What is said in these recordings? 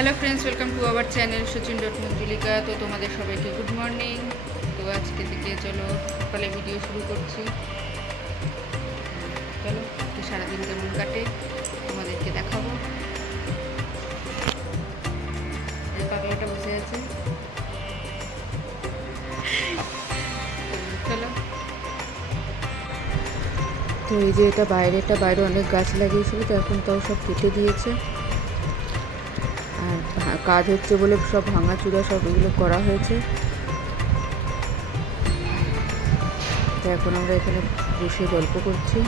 Hello friends, welcome to our channel সচিন.মঞ্জুলিকা। তো তোমাদের সবাইকে গুড মর্নিং। তো আজকে থেকে চলো সকালে ভিডিও শুরু করছি। চলো আজকে সারাদিন কেমন কাটে তোমাদেরকে দেখাবো। এই পাগলাটা বসে আছে। চলো। তো এই যে এটা বাইরে অনেক গাছ লাগিয়েছিল, তো এখন তাও সব কেটে দিয়েছে। আর কাজ হচ্ছে বলে সব ভাঙাচুরা সব এগুলো করা হয়েছে। তো এখন আমরা এখানে বসে গল্প করছি।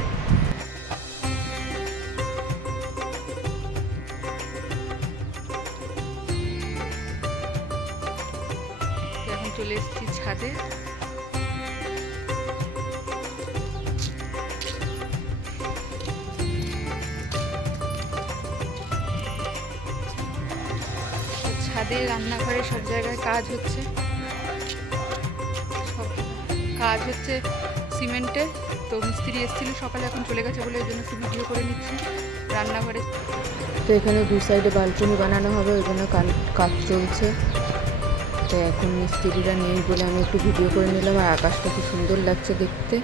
এখন চলে এসেছি ছাদে। ছাদে রান্নাঘরে সব জায়গায় কাজ হচ্ছে, সিমেন্টের। তো মিস্ত্রি এসেছিলো সকালে, এখন চলে গেছে বলে ওই জন্য একটু ভিডিও করে নিচ্ছি রান্নাঘরে। তো এখানে দু সাইডে বালকনি বানানো হবে, ওই জন্য কাজ চলছে। তো এখন মিস্ত্রিরা নেই বলে আমি একটু ভিডিও করে নিলাম। আর আকাশটা খুব সুন্দর লাগছে দেখতে।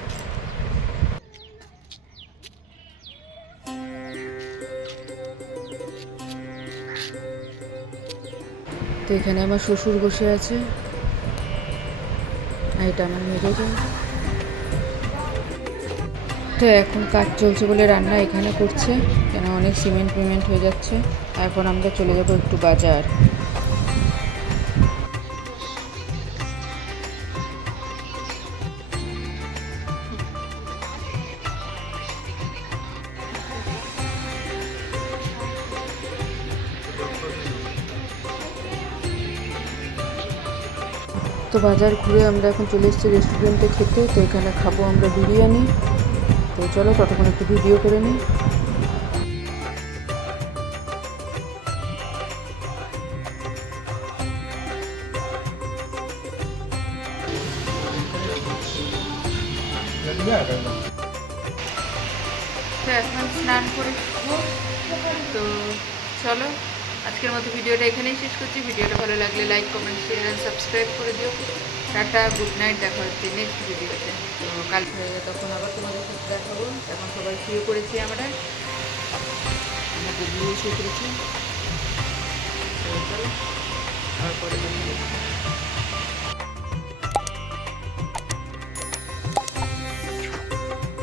তো এখানে আমার শ্বশুর বসে আছে, আর এটা আমার মেজো। তো এখন কাজ চলছে বলে রান্না এখানে করছে, কেন অনেক সিমেন্ট হয়ে যাচ্ছে। এখন আমরা চলে যাব একটু বাজার। তো বাজার ঘুরে আমরা এখন চলে এসেছি রেস্টুরেন্টে খেতে। তো এখানে খাবো আমরা বিরিয়ানি। তো চলো ততক্ষণ একটু ভিডিও করে নিই। তো এখন স্নান করে তো চলো আজকের মতো ভিডিওটা এখানেই শেষ করছি। ভিডিওটা ভালো লাগলে like, comment, share and subscribe করে দিও। টাটা, গুড নাইট, দেখা হচ্ছে নেক্সট ভিডিওতে। তো কাল হয়ে যাবে তখন আবার তোমাদের সাথে দেখাবো। এখন সবাই শুয়ে পড়েছি, আমরা গুগলিও শুয়ে পড়েছি। চলো আবার পরে